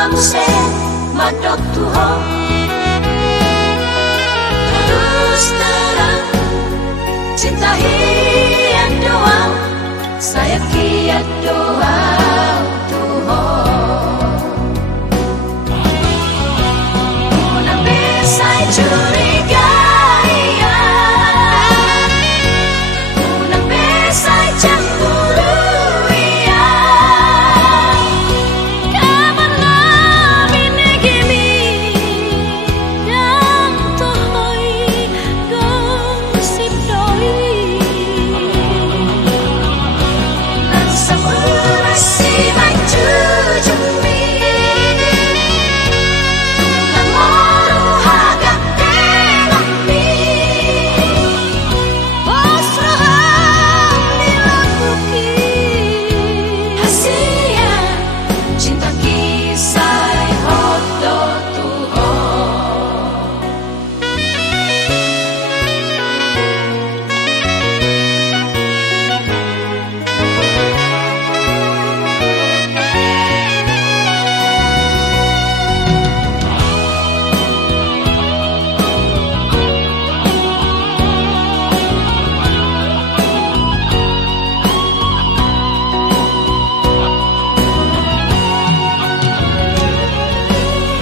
mamuse madok Tuhan terus terang cinta hiat doang saya kiat doa Tuhan Muna besai curiga iya Muna besai cemburu iya Kamana binegimi yang tohoi gosip doi Nan samura si maju jumi Namoru haga tenami Pasrahan dilakuki Hasilnya cinta kisah hodo Tuhan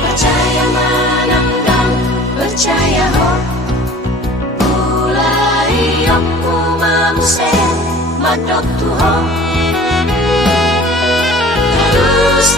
Percaya menendang, percaya ho Mulai aku mamuse madok Tuhan Terus